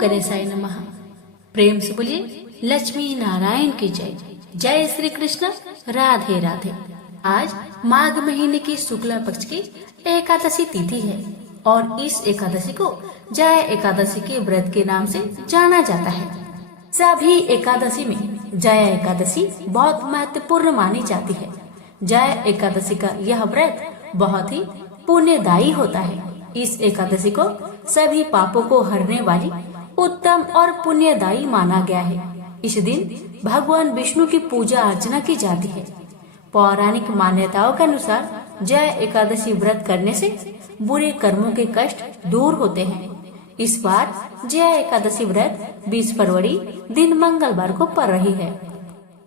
गणेशाय नमः। प्रेम से बोलिए लक्ष्मी नारायण की जय। जय श्री कृष्ण, राधे राधे। आज माघ महीने की शुक्ला पक्ष की एकादशी तिथि है और इस एकादशी को जय एकादशी के व्रत के नाम से जाना जाता है। सभी एकादशी में जय एकादशी बहुत महत्वपूर्ण मानी जाती है। जय एकादशी का यह व्रत बहुत ही पुण्यदायी होता है। इस एकादशी को सभी पापों को हरने वाली उत्तम और पुण्यदायी माना गया है। इस दिन भगवान विष्णु की पूजा अर्चना की जाती है। पौराणिक मान्यताओं के अनुसार जय एकादशी व्रत करने से बुरे कर्मों के कष्ट दूर होते हैं। इस बार जय एकादशी व्रत 20 फरवरी दिन मंगलवार को पड़ रही है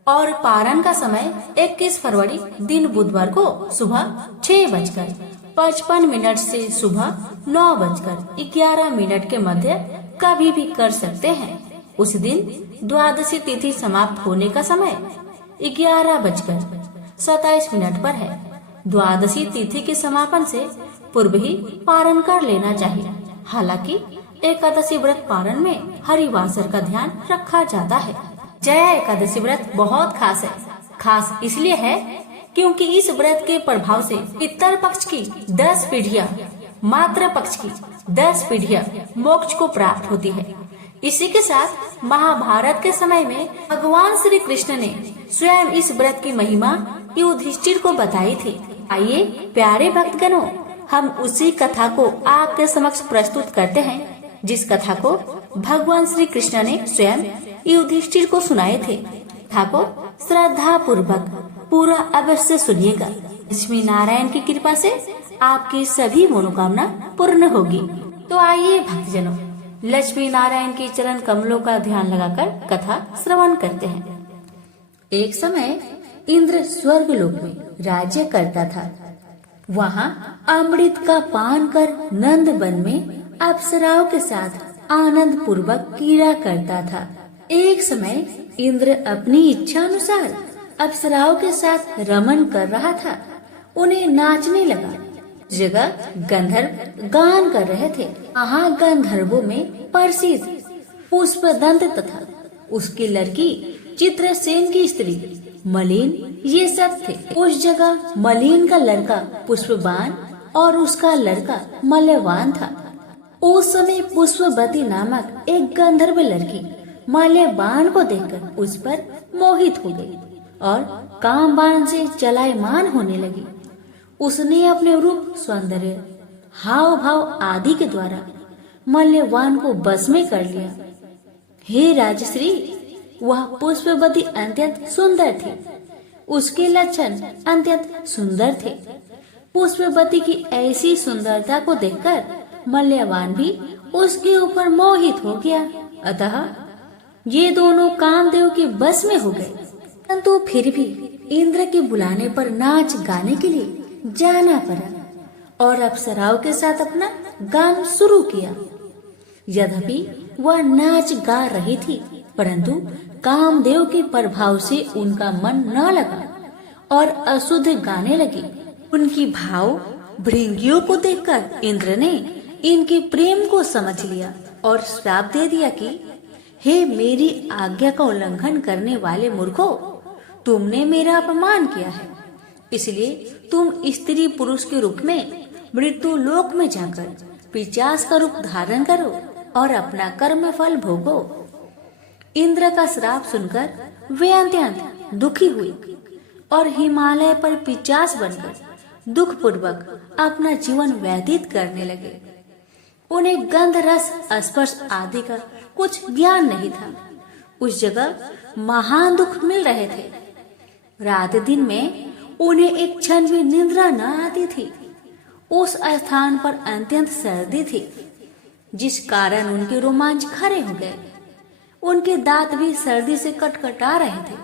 और पारण का समय 21 फरवरी दिन बुधवार को सुबह 6:55 से सुबह 9:11 के मध्य कभी भी कर सकते हैं। उस दिन द्वादशी तिथि समाप्त होने का समय 11:27 पर है। द्वादशी तिथि के समापन से पूर्व ही पारण कर लेना चाहिए। हालांकि एकादशी व्रत पारण में हरिवासर का ध्यान रखा जाता है। जय एकादशी व्रत बहुत खास है। खास इसलिए है क्योंकि इस व्रत के प्रभाव से पितर पक्ष की 10 पीढ़ियां, मातृ पक्ष की 10 पीढ़ियां मोक्ष को प्राप्त होती है। इसी के साथ महाभारत के समय में भगवान श्री कृष्ण ने स्वयं इस व्रत की महिमा युधिष्ठिर को बताई थी। आइए प्यारे भक्तगणों, हम उसी कथा को आपके समक्ष प्रस्तुत करते हैं जिस कथा को भगवान श्री कृष्ण ने स्वयं युधिष्ठिर को सुनाए थे। कथा को श्रद्धा पूर्वक पूरा अवश्य सुनिएगा। लक्ष्मी नारायण की कृपा से आपकी सभी मनोकामना पूर्ण होगी। तो आइए भक्तजनों, लक्ष्मी नारायण के चरण कमलों का ध्यान लगाकर कथा श्रवण करते हैं। एक समय इंद्र स्वर्ग लोक में राज्य करता था। वहाँ अमृत का पान कर नंद वन में अप्सराओं के साथ आनंद पूर्वक क्रीड़ा करता था। एक समय इंद्र अपनी इच्छा अनुसार अप्सराओं के साथ रमन कर रहा था। उन्हें नाचने लगा। जगह गंधर्व गान कर रहे थे। वहाँ गंधर्वों में प्रसिद्ध पुष्पदंत तथा उसकी लड़की चित्रसेन की स्त्री मलिन ये सब थे। उस जगह मलिन का लड़का पुष्पबान और उसका लड़का मल्यवान था। उस समय पुष्पवती नामक एक गंधर्व लड़की मल्यवान को देखकर उस पर मोहित हो गई और कामबाण से चलायमान होने लगी। उसने अपने रूप, सौंदर्य, हाव भाव आदि के द्वारा मल्यवान को बस में कर लिया। हे राजश्री, वह पुष्पवती अत्यंत सुंदर थी। उसके लक्षण अत्यंत सुंदर थे। पुष्पवती की ऐसी सुंदरता को देखकर मल्यवान भी उसके ऊपर मोहित हो गया। अतः ये दोनों कामदेव के बस में हो गए। परंतु फिर भी इंद्र के बुलाने पर नाच गाने के लिए जाना पड़ा और अप्सराओं के साथ अपना गान शुरू किया। यद्यपि वह नाच गा रही थी, परंतु कामदेव के प्रभाव से उनका मन न लगा और अशुद्ध गाने लगी। उनकी भाव भृंगियों को देखकर इंद्र ने इनके प्रेम को समझ लिया और श्राप दे दिया कि हे मेरी आज्ञा का उल्लंघन करने वाले मूर्खों, तुमने मेरा अपमान किया है। इसलिए तुम स्त्री पुरुष के रूप में मृत्यु लोक में जाकर पिशाच का रूप धारण करो और अपना कर्म फल भोगो। इंद्र का श्राप सुनकर वे अत्यंत दुखी हुई और हिमालय पर पिशाच बनकर दुख पूर्वक अपना जीवन व्यतीत करने लगे। उन्हें गंध, रस, स्पर्श आदि का कुछ ज्ञान नहीं था। उस जगह महान दुख मिल रहे थे। रात दिन में उन्हें एक क्षण भी निद्रा न आती थी। उस स्थान पर अत्यंत सर्दी थी, जिस कारण उनके रोमांच खड़े हो गए। उनके दांत भी सर्दी से कटकटा रहे थे।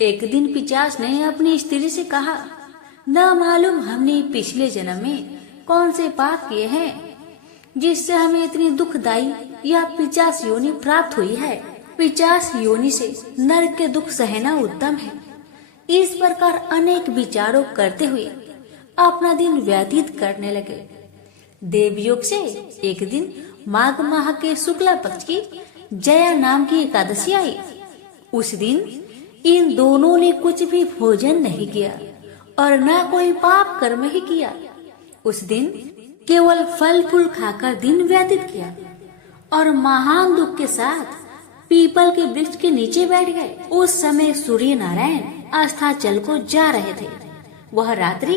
एक दिन पिशाच ने अपनी स्त्री से कहा, न मालूम हमने पिछले जन्म में कौन से पाप किए हैं जिससे हमें इतनी दुखदायी या पिशाच योनि प्राप्त हुई है। पिशाच योनि से नरक के दुख सहना उत्तम है। इस प्रकार अनेक विचारों करते हुए अपना दिन व्यतीत करने लगे। देवयोग से एक दिन माघ माह के शुक्ला पक्ष की जया नाम की एकादशी आई। उस दिन इन दोनों ने कुछ भी भोजन नहीं किया और न कोई पाप कर्म ही किया। उस दिन केवल फल फूल खाकर दिन व्यतीत किया और महान दुख के साथ पीपल के वृक्ष के नीचे बैठ गए। उस समय सूर्य नारायण अस्ताचल को जा रहे थे। वह रात्रि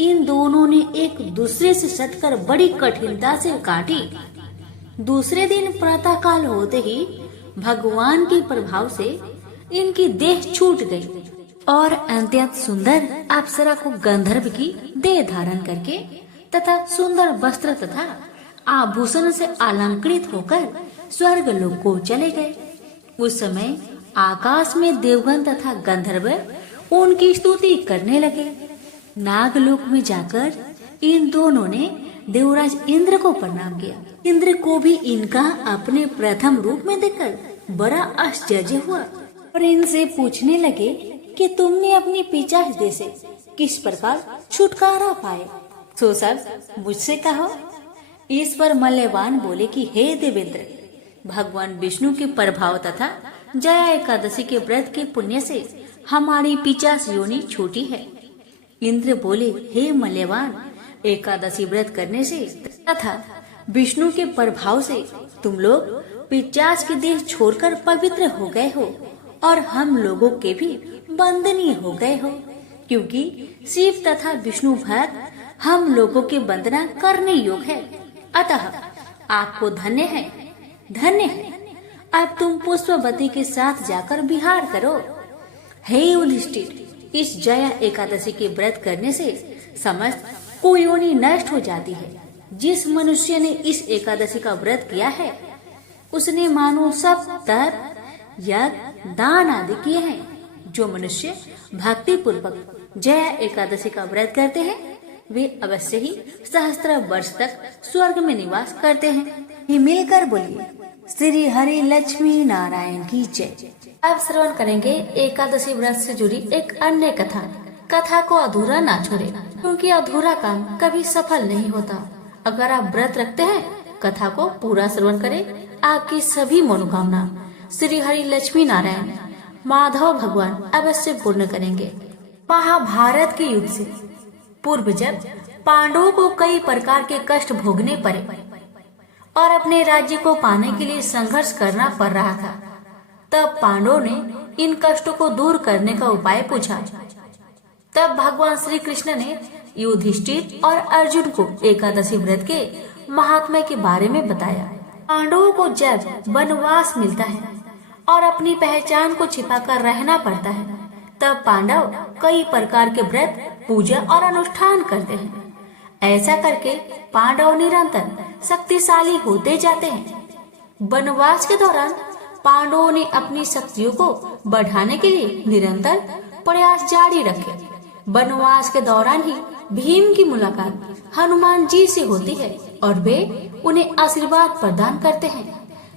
इन दोनों ने एक दूसरे से सटकर बड़ी कठिनता से काटी। दूसरे दिन प्रातः काल होते ही भगवान के प्रभाव से इनकी देह छूट गई और अत्यंत सुंदर अप्सरा को गंधर्व की देह धारण करके तथा सुंदर वस्त्र तथा आभूषण से अलंकृत होकर स्वर्ग लोक को चले गए। उस समय आकाश में देवगण तथा गंधर्व उनकी स्तुति करने लगे। नागलोक में जाकर इन दोनों ने देवराज इंद्र को प्रणाम किया। इंद्र को भी इनका अपने प्रथम रूप में देखकर बड़ा आश्चर्य हुआ और इनसे पूछने लगे कि तुमने अपनी पिशाच देह से किस प्रकार छुटकारा पाए, तो सब मुझसे कहो। इस पर मल्यवान बोले कि हे देवेंद्र, भगवान विष्णु के प्रभाव तथा जया एकादशी के व्रत के पुण्य से हमारी पिशाच योनि छूटी है। इंद्र बोले, हे मल्यवान, एकादशी व्रत करने से तथा विष्णु के प्रभाव से तुम लोग पिशाच की देह छोड़कर पवित्र हो गए हो और हम लोगों के भी वंदनीय हो गए हो, क्योंकि शिव तथा विष्णु भक्त हम लोगों के वंदना करने योग्य है। अतः आपको धन्य है, धन्य है। अब तुम पुष्पवती के साथ जाकर विहार करो। हे युधिष्ठिर, इस जया एकादशी के व्रत करने से समस्त कुयोनि नष्ट हो जाती है। जिस मनुष्य ने इस एकादशी का व्रत किया है उसने मानो सब तप, यज्ञ, दान आदि किए हैं। जो मनुष्य भक्ति पूर्वक जया एकादशी का व्रत करते हैं वे अवश्य ही सहस्त्र वर्ष तक स्वर्ग में निवास करते हैं। ये मिलकर बोलिए, श्री हरि लक्ष्मी नारायण की जय। अब श्रवण करेंगे एकादशी व्रत से जुड़ी एक अन्य कथा। कथा को अधूरा ना छोड़े, क्योंकि अधूरा काम कभी सफल नहीं होता। अगर आप व्रत रखते हैं, कथा को पूरा श्रवण करें, आपकी सभी मनोकामना श्री हरि लक्ष्मी नारायण माधव भगवान अवश्य पूर्ण करेंगे। महाभारत के युद्ध से पूर्व जब पांडवों को कई प्रकार के कष्ट भोगने पड़े और अपने राज्य को पाने के लिए संघर्ष करना पड़ रहा था, तब पांडवों ने इन कष्टों को दूर करने का उपाय पूछा। तब भगवान श्री कृष्ण ने युधिष्ठिर और अर्जुन को एकादशी व्रत के महात्म्य के बारे में बताया। पांडवों को जब वनवास मिलता है और अपनी पहचान को छिपाकर रहना पड़ता है, तब पांडव कई प्रकार के व्रत, पूजा और अनुष्ठान करते हैं। ऐसा करके पांडव निरंतर शक्तिशाली होते जाते हैं। वनवास के दौरान पांडवों ने अपनी शक्तियों को बढ़ाने के लिए निरंतर प्रयास जारी रखे। वनवास के दौरान ही भीम की मुलाकात हनुमान जी से होती है और वे उन्हें आशीर्वाद प्रदान करते हैं।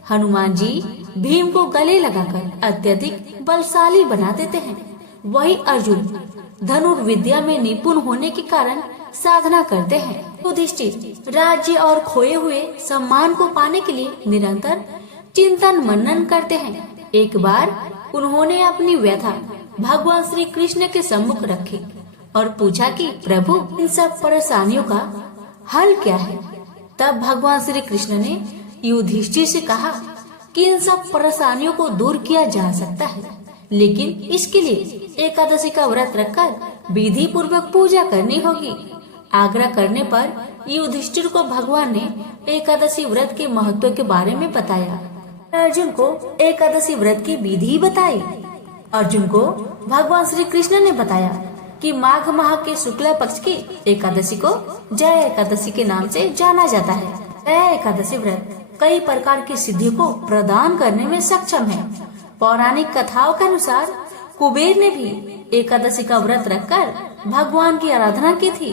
हनुमान जी भीम को गले लगाकर अत्यधिक बलशाली बना देते हैं। वही अर्जुन धनुर्विद्या में निपुण होने के कारण साधना करते हैं। युधिष्ठिर राज्य और खोए हुए सम्मान को पाने के लिए निरंतर चिंतन मनन करते हैं। एक बार उन्होंने अपनी व्यथा भगवान श्री कृष्ण के सम्मुख रखी और पूछा कि प्रभु, इन सब परेशानियों का हल क्या है। तब भगवान श्री कृष्ण ने युधिष्ठिर से कहा कि इन सब परेशानियों को दूर किया जा सकता है, लेकिन इसके लिए एकादशी का व्रत रखकर विधि पूर्वक पूजा करनी होगी। आग्रह करने पर युधिष्ठिर को भगवान ने एकादशी व्रत के महत्व के बारे में बताया। अर्जुन को एकादशी व्रत की विधि बताई। अर्जुन को भगवान श्री कृष्ण ने बताया कि माघ माह के शुक्ला पक्ष की एकादशी को जया एकादशी के नाम से जाना जाता है। जया एकादशी व्रत कई प्रकार की सिद्धियों को प्रदान करने में सक्षम है। पौराणिक कथाओं के अनुसार कुबेर ने भी एकादशी का व्रत रखकर भगवान की आराधना की थी।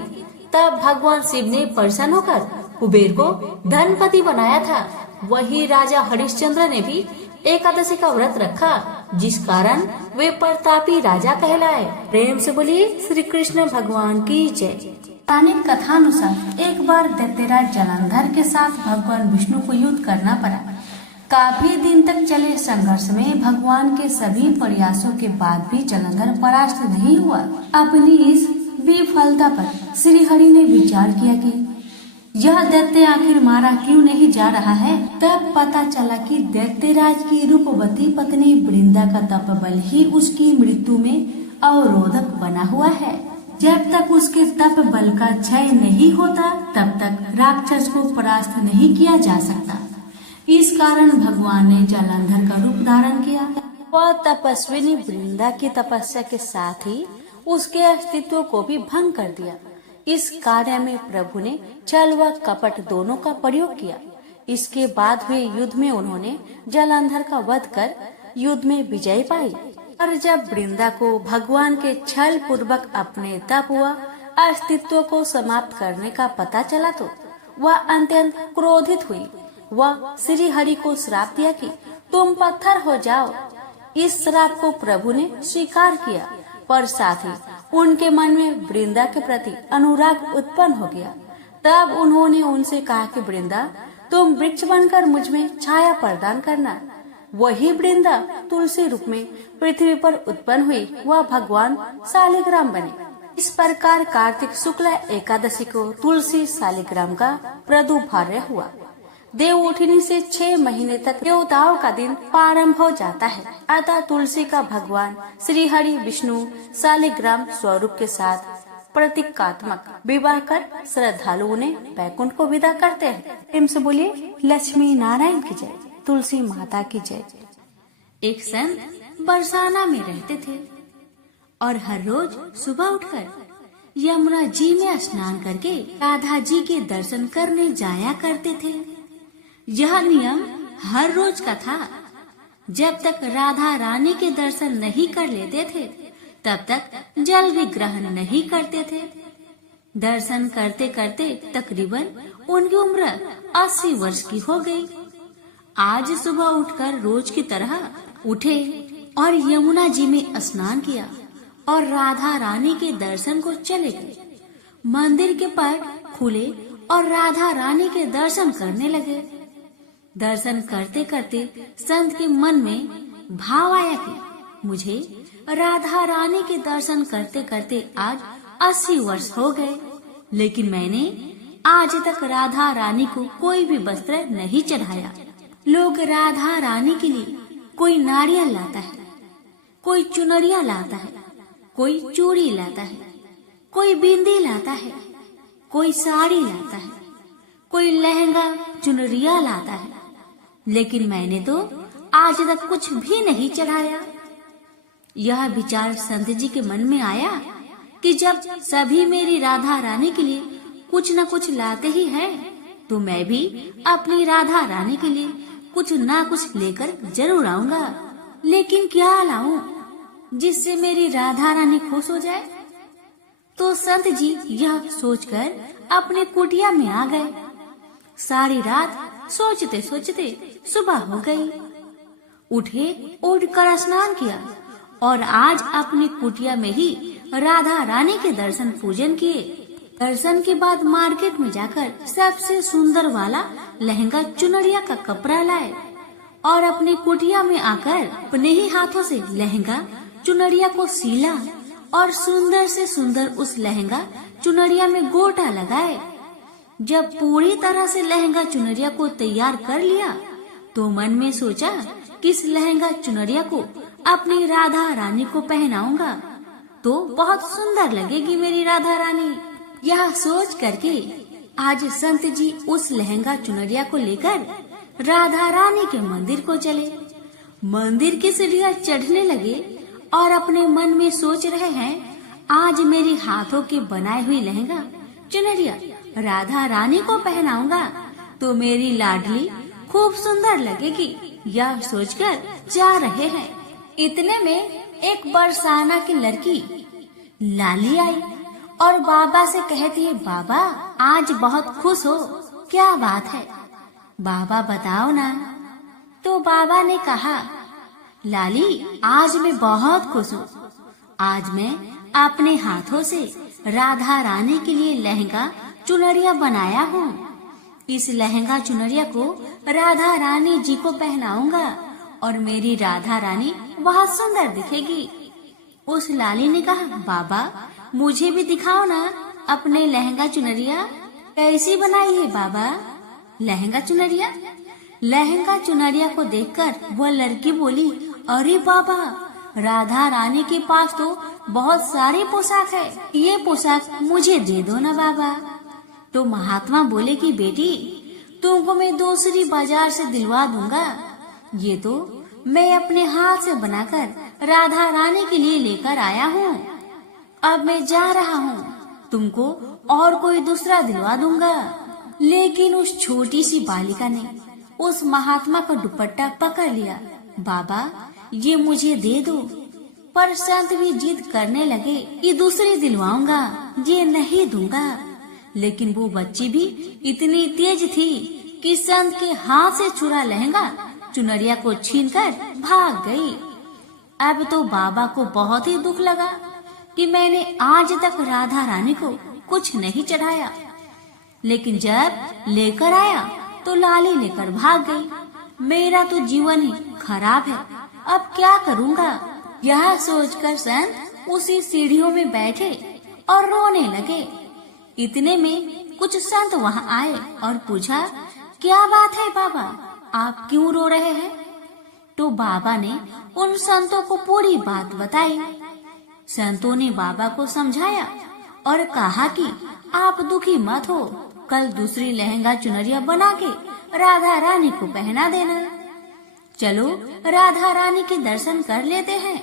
तब भगवान शिव ने प्रसन्न होकर कुबेर को धनपति बनाया था। वही राजा हरिश्चंद्र ने भी एकादशी का व्रत रखा, जिस कारण वे प्रतापी राजा कहलाए। प्रेम से बोलिए श्री कृष्ण भगवान की जय। पौराणिक कथानुसार एक बार दैत्यराज जलंधर के साथ भगवान विष्णु को युद्ध करना पड़ा। काफी दिन तक चले संघर्ष में भगवान के सभी प्रयासों के बाद भी जलंधर परास्त नहीं हुआ। अपनी इस विफलता पर श्री हरि ने विचार किया कि यह दैत्य आखिर मारा क्यों नहीं जा रहा है। तब पता चला कि दैत्यराज की रूपवती पत्नी वृंदा का तपबल ही उसकी मृत्यु में अवरोधक बना हुआ है। जब तक उसके तप बल का क्षय नहीं होता तब तक राक्षस को परास्त नहीं किया जा सकता। इस कारण भगवान ने जलंधर का रूप धारण किया। वह तपस्विनी वृंदा की तपस्या के साथ ही उसके अस्तित्व को भी भंग कर दिया। इस कार्य में प्रभु ने छल व कपट दोनों का प्रयोग किया। इसके बाद हुए युद्ध में उन्होंने जलंधर का वध कर युद्ध में विजय पाई। और जब वृंदा को भगवान के छल पूर्वक अपने तप व अस्तित्व को समाप्त करने का पता चला तो वह अत्यंत क्रोधित हुई। वह श्री हरि को श्राप दिया कि तुम पत्थर हो जाओ। इस श्राप को प्रभु ने स्वीकार किया, पर साथ ही उनके मन में वृंदा के प्रति अनुराग उत्पन्न हो गया। तब उन्होंने उनसे कहा कि वृंदा, तुम वृक्ष बनकर मुझ में छाया प्रदान करना। वही वृंदा तुलसी रूप में पृथ्वी पर उत्पन्न हुई। वह भगवान शालिग्राम बने। इस प्रकार कार्तिक शुक्ल एकादशी को तुलसी शालिग्राम का प्रादुर्भाव हुआ। देवउठनी से 6 महीने तक देवताओं का दिन प्रारंभ हो जाता है। अतः तुलसी का भगवान श्री हरि विष्णु शालिग्राम स्वरूप के साथ प्रतीकात्मक विवाह कर श्रद्धालुओं ने वैकुंठ को विदा करते हैं। प्रेम से बोलिए लक्ष्मी नारायण की जय, तुलसी माता की जय। एक संत बरसाना में रहते थे और हर रोज सुबह उठकर यमुना जी में स्नान करके राधा जी के दर्शन करने जाया करते थे। यह नियम हर रोज का था। जब तक राधा रानी के दर्शन नहीं कर लेते थे तब तक जल भी ग्रहण नहीं करते थे। दर्शन करते करते तकरीबन उनकी उम्र 80 वर्ष की हो गई। आज सुबह उठकर रोज की तरह उठे और यमुना जी में स्नान किया और राधा रानी के दर्शन को चले गए। मंदिर के पट खुले और राधा रानी के दर्शन करने लगे। दर्शन करते करते संत के मन में भाव आया कि मुझे राधा रानी के दर्शन करते करते आज 80 वर्ष हो गए, लेकिन मैंने आज तक राधा रानी को कोई भी वस्त्र नहीं चढ़ाया। लोग राधा रानी के लिए कोई नारियल लाता है, कोई चुनरिया लाता है, कोई चूड़ी लाता है, कोई बिंदी लाता है, कोई साड़ी लाता है, कोई लहंगा चुनरिया लाता है, लेकिन मैंने तो आज तक कुछ भी नहीं चढ़ाया। यह विचार संत जी के मन में आया कि जब सभी मेरी राधा रानी के लिए कुछ न कुछ लाते ही हैं, तो मैं भी अपनी राधा रानी के लिए कुछ ना कुछ लेकर जरूर आऊंगा। लेकिन क्या लाऊं जिससे मेरी राधा रानी खुश हो जाए? तो संत जी यह सोचकर अपने कुटिया में आ गए। सारी रात सोचते सोचते सुबह हो गई। उठे, उठकर स्नान किया और आज अपनी कुटिया में ही राधा रानी के दर्शन पूजन किए। दर्शन के बाद मार्केट में जाकर सबसे सुंदर वाला लहंगा चुनरिया का कपड़ा लाए और अपनी कुटिया में आकर अपने ही हाथों से लहंगा चुनरिया को सीला और सुंदर से सुंदर उस लहंगा चुनरिया में गोटा लगाए। जब पूरी तरह से लहंगा चुनरिया को तैयार कर लिया तो मन में सोचा कि इस लहंगा चुनरिया को अपनी राधा रानी को पहनाऊंगा तो बहुत सुंदर लगेगी मेरी राधा रानी। यह सोच करके आज संत जी उस लहंगा चुनरिया को लेकर राधा रानी के मंदिर को चले। मंदिर की सीढ़ियां चढ़ने लगे और अपने मन में सोच रहे हैं, आज मेरे हाथों के बनाए हुई लहंगा चुनरिया राधा रानी को पहनाऊंगा तो मेरी लाडली खूब सुंदर लगेगी। यह सोचकर जा रहे हैं। इतने में एक बरसाना की लड़की लाली आई और बाबा से कहती है, बाबा आज बहुत खुश हो, क्या बात है? बाबा बताओ ना। तो बाबा ने कहा, लाली आज मैं बहुत खुश हूँ। आज मैं अपने हाथों से राधा रानी के लिए लहंगा चुनरिया बनाया हूँ। इस लहंगा चुनरिया को राधा रानी जी को पहनाऊंगा और मेरी राधा रानी बहुत सुंदर दिखेगी। उस लाली ने कहा, बाबा मुझे भी दिखाओ ना अपने लहंगा चुनरिया। कैसी बनाई है बाबा लहंगा चुनरिया? लहंगा चुनरिया को देखकर वह लड़की बोली, अरे बाबा, राधा रानी के पास तो बहुत सारे पोशाक है, ये पोशाक मुझे दे दो ना बाबा। तो महात्मा बोले कि बेटी, तुमको मैं दूसरी बाजार से दिलवा दूंगा। ये तो मैं अपने हाथ से बनाकर राधा रानी के लिए लेकर आया हूँ। अब मैं जा रहा हूँ, तुमको और कोई दूसरा दिलवा दूंगा। लेकिन उस छोटी सी बालिका ने उस महात्मा का दुपट्टा पकड़ लिया। बाबा ये मुझे दे दो। पर संत भी जिद करने लगे कि दूसरी दिलवाऊंगा, ये नहीं दूंगा। लेकिन वो बच्ची भी इतनी तेज थी कि संत के हाथ से छुड़ा लहंगा चुनरिया को छीनकर भाग गई। अब तो बाबा को बहुत ही दुख लगा कि मैंने आज तक राधा रानी को कुछ नहीं चढ़ाया, लेकिन जब लेकर आया तो लाली लेकर भाग गई। मेरा तो जीवन ही खराब है, अब क्या करूँगा? यह सोचकर संत उसी सीढ़ियों में बैठे और रोने लगे। इतने में कुछ संत वहाँ आए और पूछा, क्या बात है बाबा, आप क्यों रो रहे हैं? तो बाबा ने उन संतों को पूरी बात बताई। संतों ने बाबा को समझाया और कहा कि आप दुखी मत हो, कल दूसरी लहंगा चुनरिया बना के राधा रानी को पहना देना। चलो राधा रानी के दर्शन कर लेते हैं।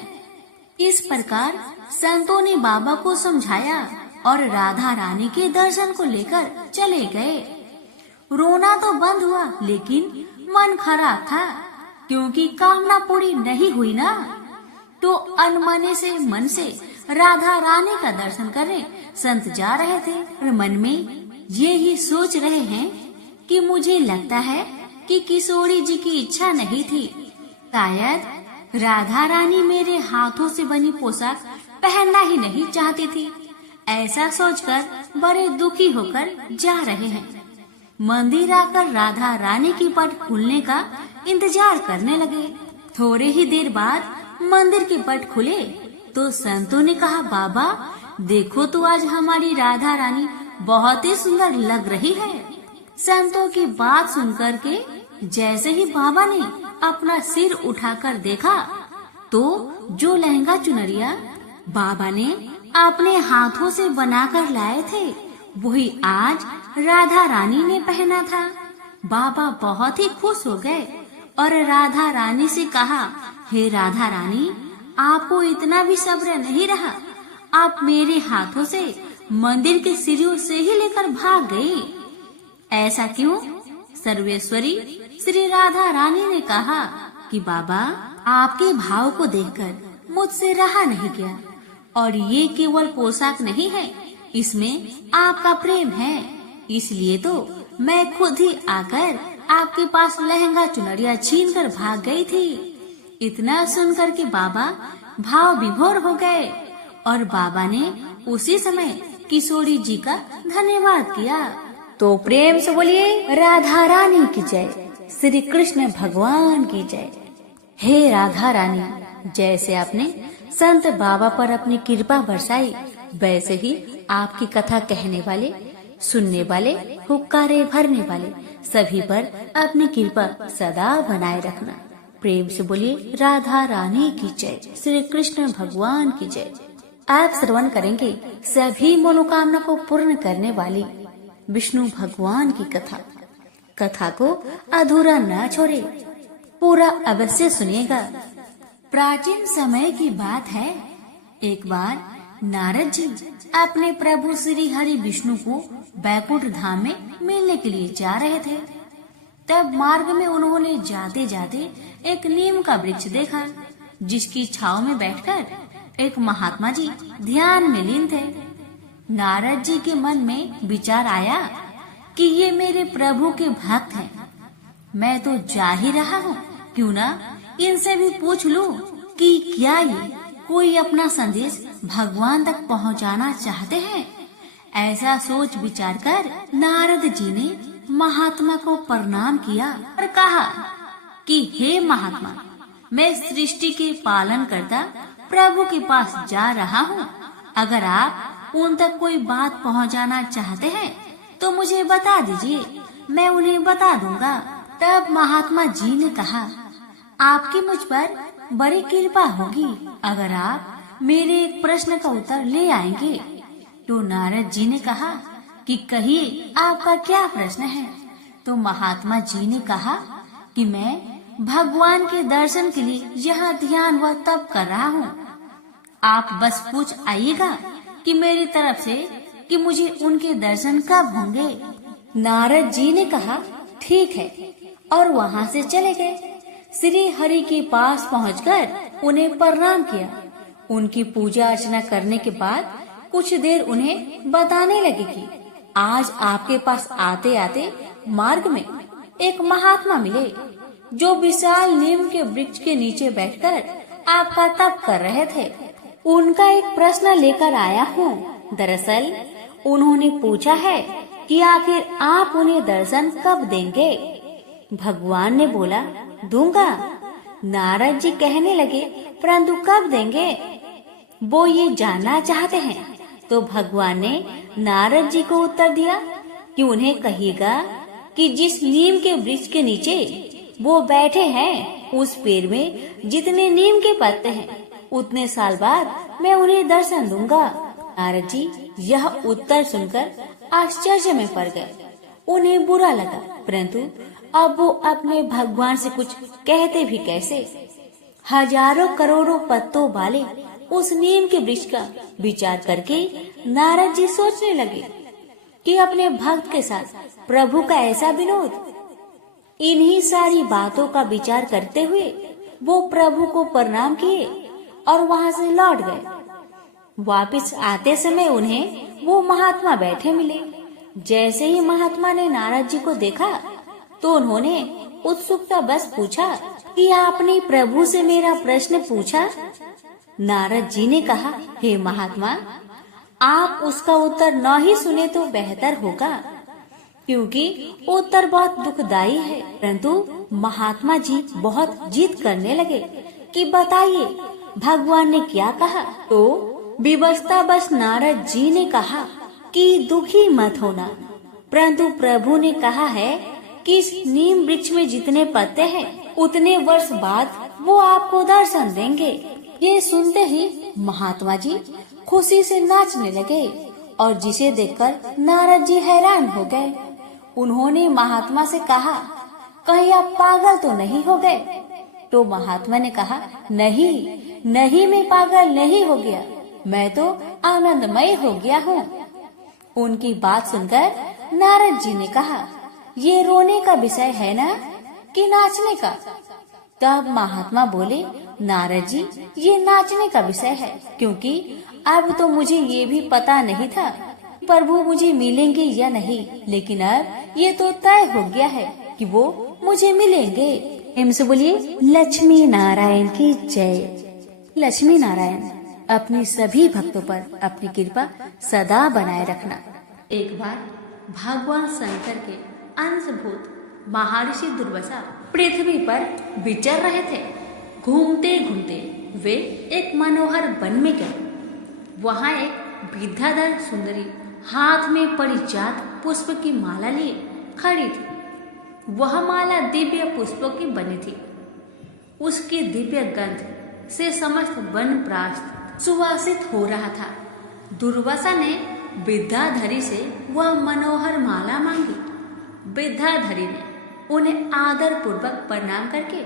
इस प्रकार संतों ने बाबा को समझाया और राधा रानी के दर्शन को लेकर चले गए। रोना तो बंद हुआ, लेकिन मन खराब था क्योंकि कामना पूरी नहीं हुई ना। तो अनमने से मन से राधा रानी का दर्शन करने संत जा रहे थे और मन में ये ही सोच रहे हैं कि मुझे लगता है कि किशोरी जी की इच्छा नहीं थी, शायद राधा रानी मेरे हाथों से बनी पोशाक पहनना ही नहीं चाहती थी। ऐसा सोचकर बड़े दुखी होकर जा रहे हैं। मंदिर आकर राधा रानी की पट खुलने का इंतजार करने लगे। थोड़े ही देर बाद मंदिर के पट खुले तो संतों ने कहा, बाबा देखो तो आज हमारी राधा रानी बहुत ही सुंदर लग रही है। संतों की बात सुनकर के जैसे ही बाबा ने अपना सिर उठाकर देखा तो जो लहंगा चुनरिया बाबा ने अपने हाथों से बनाकर लाए थे वही आज राधा रानी ने पहना था। बाबा बहुत ही खुश हो गए और राधा रानी से कहा, हे राधा रानी, आपको इतना भी सब्र नहीं रहा, आप मेरे हाथों से मंदिर के सीढ़ियों से ही लेकर भाग गई। ऐसा क्यों? सर्वेश्वरी श्री राधा रानी ने कहा कि बाबा आपके भाव को देखकर मुझसे रहा नहीं गया और ये केवल पोशाक नहीं है, इसमें आपका प्रेम है। इसलिए तो मैं खुद ही आकर आपके पास लहंगा चुनरिया छीन कर भाग गई थी। इतना सुनकर के बाबा भाव विभोर हो गए और बाबा ने उसी समय किशोरी जी का धन्यवाद किया। तो प्रेम से बोलिए राधा रानी की जय, श्री कृष्ण भगवान की जय। हे राधा रानी, जैसे आपने संत बाबा पर अपनी कृपा बरसाई, वैसे ही आपकी कथा कहने वाले, सुनने वाले, हुक्कारे भरने वाले सभी पर अपनी कृपा सदा बनाए रखना। प्रेम से बोलिए राधा रानी की जय, श्री कृष्ण भगवान की जय। आप श्रवण करेंगे सभी मनोकामना को पूर्ण करने वाली विष्णु भगवान की कथा। कथा को अधूरा न छोड़े, पूरा अवश्य सुनिएगा। प्राचीन समय की बात है, एक बार नारद जी अपने प्रभु श्री हरि विष्णु को बैकुंठ धाम में मिलने के लिए जा रहे थे। तब मार्ग में उन्होंने जाते जाते एक नीम का वृक्ष देखा, जिसकी छाव में बैठकर एक महात्मा जी ध्यान में लीन थे। नारद जी के मन में विचार आया कि ये मेरे प्रभु के भक्त हैं, मैं तो जा ही रहा हूँ, क्यों ना इनसे भी पूछ लूं कि क्या ये कोई अपना संदेश भगवान तक पहुंचाना चाहते हैं। ऐसा सोच विचार कर नारद जी ने महात्मा को प्रणाम किया और कहा कि हे महात्मा, मैं सृष्टि के पालन करता प्रभु के पास जा रहा हूँ। अगर आप उन तक कोई बात पहुँचाना चाहते हैं तो मुझे बता दीजिए, मैं उन्हें बता दूंगा। तब महात्मा जी ने कहा, आपकी मुझ पर बड़ी कृपा होगी अगर आप मेरे एक प्रश्न का उत्तर ले आएंगे। तो नारद जी ने कहा कि कहिए, आपका क्या प्रश्न है। तो महात्मा जी ने कहा कि मैं भगवान के दर्शन के लिए यहाँ ध्यान व तप कर रहा हूँ। आप बस पूछ आइएगा कि मेरी तरफ से कि मुझे उनके दर्शन कब होंगे। नारद जी ने कहा ठीक है, और वहाँ से चले गए। श्री हरि के पास पहुंचकर उन्हें प्रणाम किया। उनकी पूजा अर्चना करने के बाद कुछ देर उन्हें बताने लगे कि आज आपके पास आते आते मार्ग में एक महात्मा मिले जो विशाल नीम के वृक्ष के नीचे बैठकर आपका तप कर रहे थे। उनका एक प्रश्न लेकर आया हूँ। दरअसल उन्होंने पूछा है कि आखिर आप उन्हें दर्शन कब देंगे। भगवान ने बोला, दूंगा। नारद जी कहने लगे, परंतु कब देंगे, वो ये जानना चाहते हैं। तो भगवान ने नारद जी को उत्तर दिया कि उन्हें कहिएगा कि जिस नीम के वृक्ष के नीचे वो बैठे हैं, उस पेड़ में जितने नीम के पत्ते हैं, उतने साल बाद मैं उन्हें दर्शन दूंगा। नारद जी यह उत्तर सुनकर आश्चर्य में पड़ गए। उन्हें बुरा लगा, परंतु अब वो अपने भगवान से कुछ कहते भी कैसे। हजारों करोड़ों पत्तों वाले उस नीम के वृक्ष का विचार करके नारद जी सोचने लगे कि अपने भक्त के साथ प्रभु का ऐसा विनोद। इन्हीं सारी बातों का विचार करते हुए वो प्रभु को प्रणाम किए और वहाँ से लौट गए। वापस आते समय उन्हें वो महात्मा बैठे मिले। जैसे ही महात्मा ने नारद जी को देखा तो उन्होंने उत्सुकता बस पूछा कि आपने प्रभु से मेरा प्रश्न पूछा। नारद जी ने कहा, हे महात्मा, आप उसका उत्तर न ही सुने तो बेहतर होगा, क्योंकि उत्तर बहुत दुखदाई है। परंतु महात्मा जी बहुत जिद करने लगे कि बताइए भगवान ने क्या कहा। तो विवशता बस नारद जी ने कहा कि दुखी मत होना, परंतु प्रभु ने कहा है कि इस नीम वृक्ष में जितने पत्ते हैं, उतने वर्ष बाद वो आपको दर्शन देंगे। ये सुनते ही महात्मा जी खुशी से नाचने लगे और जिसे देखकर नारद जी हैरान हो गए। उन्होंने महात्मा से कहा, कहीं आप पागल तो नहीं हो गए। तो महात्मा ने कहा, नहीं मैं पागल नहीं हो गया, मैं तो आनंदमय हो गया हूँ। उनकी बात सुनकर नारद जी ने कहा, ये रोने का विषय है ना कि नाचने का। तब महात्मा बोले, नारद जी ये नाचने का विषय है, क्योंकि अब तो मुझे ये भी पता नहीं था प्रभु मुझे मिलेंगे या नहीं, लेकिन अब ये तो तय हो गया है कि वो मुझे मिलेंगे। प्रेम से बोलिए लक्ष्मी नारायण की जय। लक्ष्मी नारायण अपनी सभी भक्तों पर अपनी कृपा सदा बनाए रखना। एक बार भगवान शंकर के अंशभूत महर्षि दुर्वासा पृथ्वी पर विचर रहे थे। घूमते घूमते वे एक मनोहर वन में गए। वहाँ एक विद्याधर सुंदरी हाथ में परिजात पुष्प की माला लिए खड़ी थी। वह माला दिव्य पुष्पों की बनी थी। उसकी दिव्य गंध से समस्त वन प्रास्त सुवासित हो रहा था। दुर्वासा ने विद्याधरी से वह मनोहर माला मांगी। विद्याधरी ने उन्हें आदर पूर्वक प्रणाम करके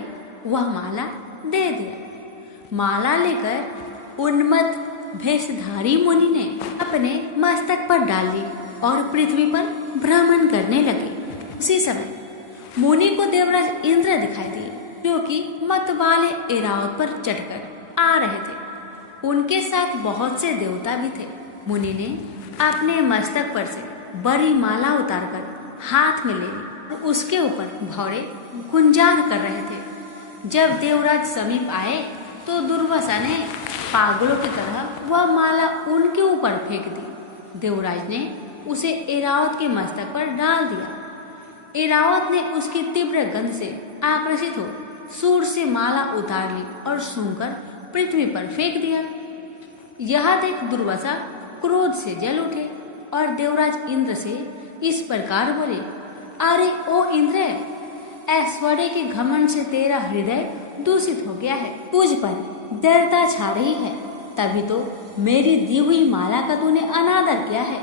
वह माला दे दिया। माला लेकर उन्मत्त भेषधारी मुनि ने अपने मस्तक पर डाल ली और पृथ्वी पर भ्रमण करने लगे। उसी समय मुनि को देवराज इंद्र दिखाई दिए, जो कि मतवाले ऐरावत पर चढ़कर आ रहे थे। उनके साथ बहुत से देवता भी थे। मुनि ने अपने मस्तक पर से बड़ी माला उतारकर हाथ में ले ली और उसके ऊपर भौरे गुंजान कर रहे थे। जब देवराज समीप आए तो दुर्वासा ने पागलों की तरह वह माला उनके ऊपर फेंक दी। देवराज ने उसे एरावत के मस्तक पर डाल दिया। एरावत ने उसकी तीव्र गंध से आकर्षित हो सूर से माला उतार ली और सूंघकर पृथ्वी पर फेंक दिया। यह देख दुर्वासा क्रोध से जल उठे और देवराज इंद्र से इस प्रकार बोले, अरे ओ इंद्र, ऐश्वर्य के घमंड से तेरा हृदय दूषित हो गया है, तुझ पर दृढ़ता छा रही है, तभी तो मेरी दी हुई माला का तूने अनादर किया है।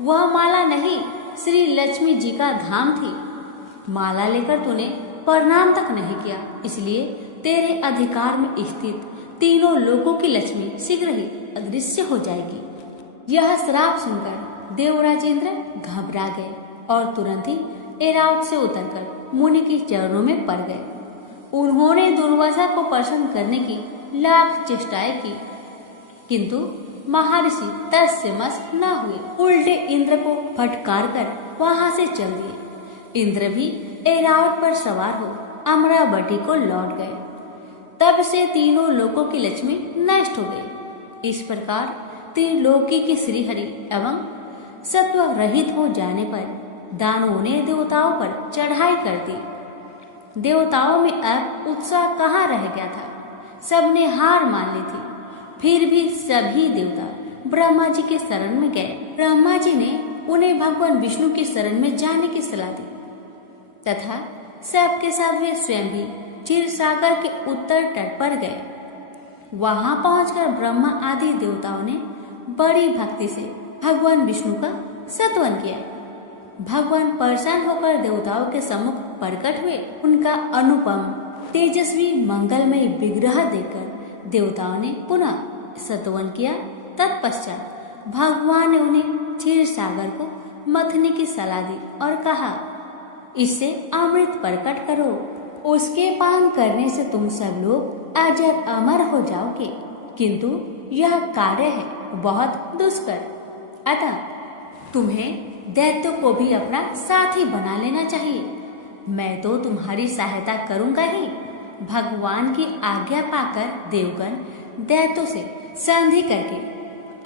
वह माला नहीं, श्री लक्ष्मी जी का धाम थी। माला लेकर तूने प्रणाम तक नहीं किया, इसलिए तेरे अधिकार में स्थित तीनों लोगों की लक्ष्मी शीघ्र ही अदृश्य हो जाएगी। यह श्राप सुनकर देवराज इंद्र घबरा गए और तुरंत ही एरावत से उतरकर मुनि के चरणों में पड़ गए। उन्होंने दुर्वासा को प्रसन्न करने की लाख चेष्टाएं की, किंतु महर्षि तस से मस न हुए। उल्टे इंद्र को फटकार कर वहां से चल दिए। इंद्र भी एरावत पर सवार हो अमरावती को लौट गए। तब से तीनों लोकों की लक्ष्मी नष्ट हो गई। इस प्रकार त्रिलोकी की श्रीहरि एवं सत्व रहित हो जाने पर दानवों ने देवताओं पर चढ़ाई कर दी। देवताओं में अब उत्साह कहाँ रह गया था, सबने हार मान ली थी। फिर भी सभी देवता ब्रह्मा जी के शरण में गए। ब्रह्मा जी ने उन्हें भगवान विष्णु की शरण में जाने की सलाह दी तथा सबके साथ वे स्वयं भी क्षीर सागर के उत्तर तट पर गए। वहां पहुंचकर ब्रह्मा आदि देवताओं ने बड़ी भक्ति से भगवान विष्णु का स्तवन किया। भगवान प्रसन्न होकर देवताओं के सम्मुख प्रकट हुए। उनका अनुपम तेजस्वी मंगलमय विग्रह देखकर देवताओं ने पुनः स्तवन किया। तत्पश्चात भगवान ने उन्हें क्षीर सागर को मथने की सलाह दी और कहा, इससे अमृत प्रकट करो, उसके पान करने से तुम सब लोग अजर अमर हो जाओगे, किंतु यह कार्य है बहुत दुष्कर, अतः तुम्हें दैत्य को भी अपना साथी बना लेना चाहिए। मैं तो तुम्हारी सहायता करूंगा ही। भगवान की आज्ञा पाकर देवगण दैत्यों से संधि करके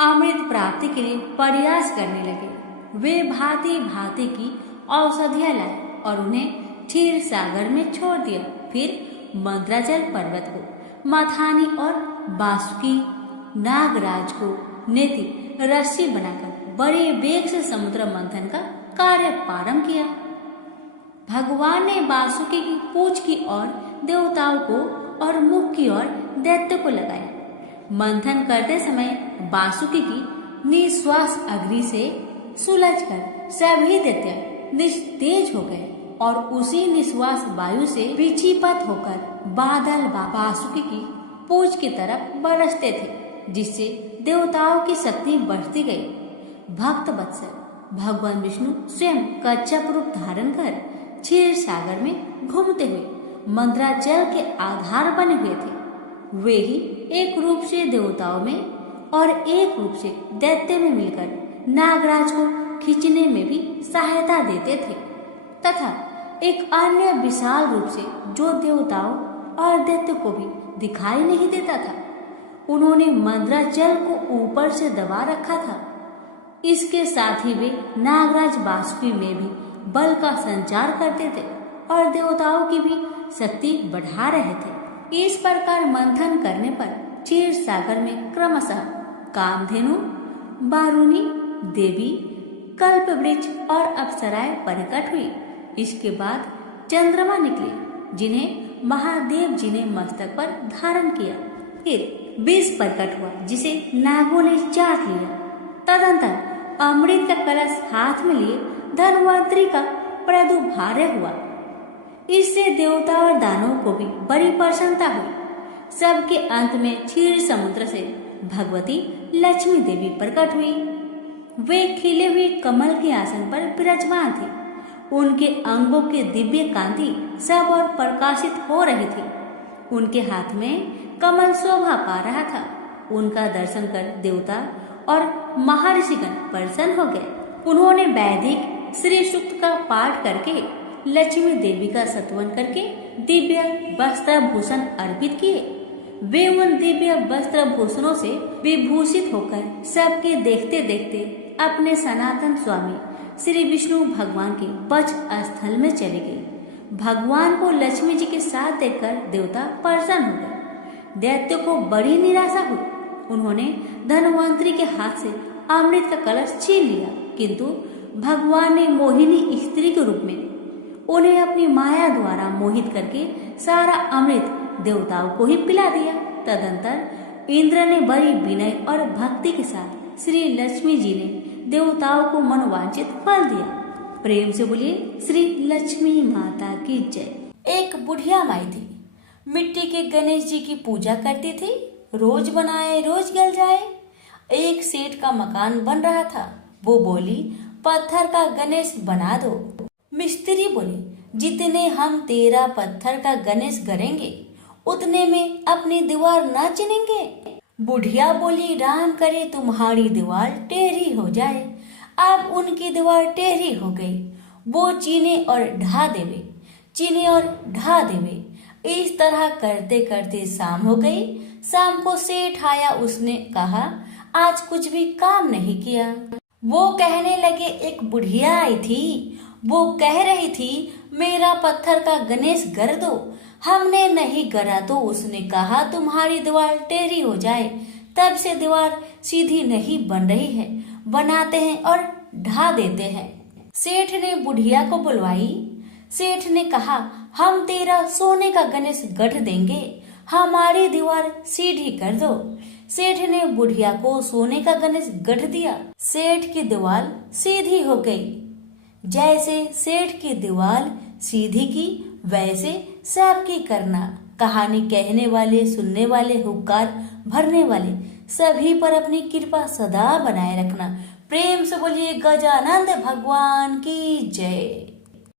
अमृत प्राप्ति के लिए प्रयास करने लगे। वे भांति भांति की औषधियां लाए और उन्हें क्षीर सागर में छोड़ दिया। फिर मंद्राचल पर्वत को मथानी और बासुकी नागराज को नेति रस्सी बनाकर बड़े वेग से समुद्र मंथन का कार्य प्रारंभ किया। भगवान ने बासुकी की पूंछ की ओर देवताओं को और मुख की ओर दैत्य को लगाया। मंथन करते समय बासुकी की निश्वास अग्नि से सुलझकर सभी दैत्य निस्तेज हो गए और उसी निश्वास वायु से विक्षिप्त होकर बादल बासुकी की पूंछ की तरफ बरसते थे, जिससे देवताओं की शक्ति बढ़ती गई। भक्त वत्सल भगवान विष्णु स्वयं कच्छप रूप धारण कर क्षीर सागर में घूमते हुए मंद्राचल के आधार बने हुए थे। वे ही एक रूप से देवताओं में और एक रूप से दैत्य में मिलकर नागराज को खींचने में भी सहायता देते थे तथा एक अन्य विशाल रूप से जो देवताओं और दैत्य को भी दिखाई नहीं देता था, उन्होंने मंद्राचल को ऊपर से दबा रखा था। इसके साथ ही वे नागराज बासुकी में भी बल का संचार करते थे और देवताओं की भी शक्ति बढ़ा रहे थे। इस प्रकार मंथन करने पर क्षीर सागर में क्रमशः कामधेनु, बारुणी देवी, कल्प वृक्ष और अप्सराएं प्रकट हुई। इसके बाद चंद्रमा निकले, जिन्हें महादेव जी ने मस्तक पर धारण किया। फिर विष प्रकट हुआ, जिसे नागों ने चाट लिया। तदंतर अमृत का कलश हाथ में लिए धन्वंतरी का प्रादुर्भाव हुआ। इससे देवता और दानवों को भी बड़ी प्रसन्नता हुई। सबके अंत में क्षीर समुद्र से भगवती लक्ष्मी देवी प्रकट हुई। वे खिले हुए कमल के आसन पर विराजमान थी। उनके अंगों के दिव्य कांति सब और प्रकाशित हो रही थी। उनके हाथ में कमल शोभा पा रहा था। उनका दर्शन कर देवता और महर्षिगण प्रसन्न हो गए। उन्होंने वैदिक श्री सूक्त का पाठ करके लक्ष्मी देवी का स्तवन करके दिव्य वस्त्र भूषण अर्पित किए। वे उन दिव्य वस्त्र भूषणों से विभूषित होकर सबके देखते देखते अपने सनातन स्वामी श्री विष्णु भगवान के वक्ष स्थल में चले गए। भगवान को लक्ष्मी जी के साथ देखकर देवता प्रसन्न हो गए। दैत्यों को बड़ी निराशा हुई। उन्होंने धनवंतरी के हाथ से अमृत का कलश छीन लिया, किंतु भगवान ने मोहिनी स्त्री के रूप में उन्हें अपनी माया द्वारा मोहित करके सारा अमृत देवताओं को ही पिला दिया। तदंतर इंद्र ने बड़ी विनय और भक्ति के साथ श्री लक्ष्मी जी ने देवताओं को मनोवांछित फल दिया। प्रेम से बोलिए श्री लक्ष्मी माता की जय। एक बुढ़िया माई थी, मिट्टी के गणेश जी की पूजा करती थी। रोज बनाए रोज गल जाए। एक सेठ का मकान बन रहा था। वो बोली, पत्थर का गणेश बना दो। मिस्त्री बोले, जितने हम तेरा पत्थर का गणेश करेंगे उतने में अपनी दीवार न चिनेंगे। बुढ़िया बोली, राम करे तुम्हारी दीवार टेढ़ी हो जाए। अब उनकी दीवार टेढ़ी हो गई। वो चीने और ढा देवे, चीने और ढा देवे। इस तरह करते करते शाम हो गई। शाम को सेठ आया। उसने कहा, आज कुछ भी काम नहीं किया। वो कहने लगे, एक बुढ़िया आई थी, वो कह रही थी मेरा पत्थर का गणेश कर दो। हमने नहीं करा तो उसने कहा तुम्हारी दीवार टेढ़ी हो जाए। तब से दीवार सीधी नहीं बन रही है। बनाते हैं और ढा देते हैं। सेठ ने बुढ़िया को बुलवाई। सेठ ने कहा, हम तेरा सोने का गणेश गढ़ देंगे, हमारी दीवार सीधी कर दो। सेठ ने बुढ़िया को सोने का गणेश गढ़ दिया। सेठ की दीवार सीधी हो गई। जैसे सेठ की दीवार सीधी की वैसे सबकी करना। कहानी कहने वाले, सुनने वाले, हुक्कार भरने वाले सभी पर अपनी कृपा सदा बनाए रखना। प्रेम से बोलिए गजानंद भगवान की जय।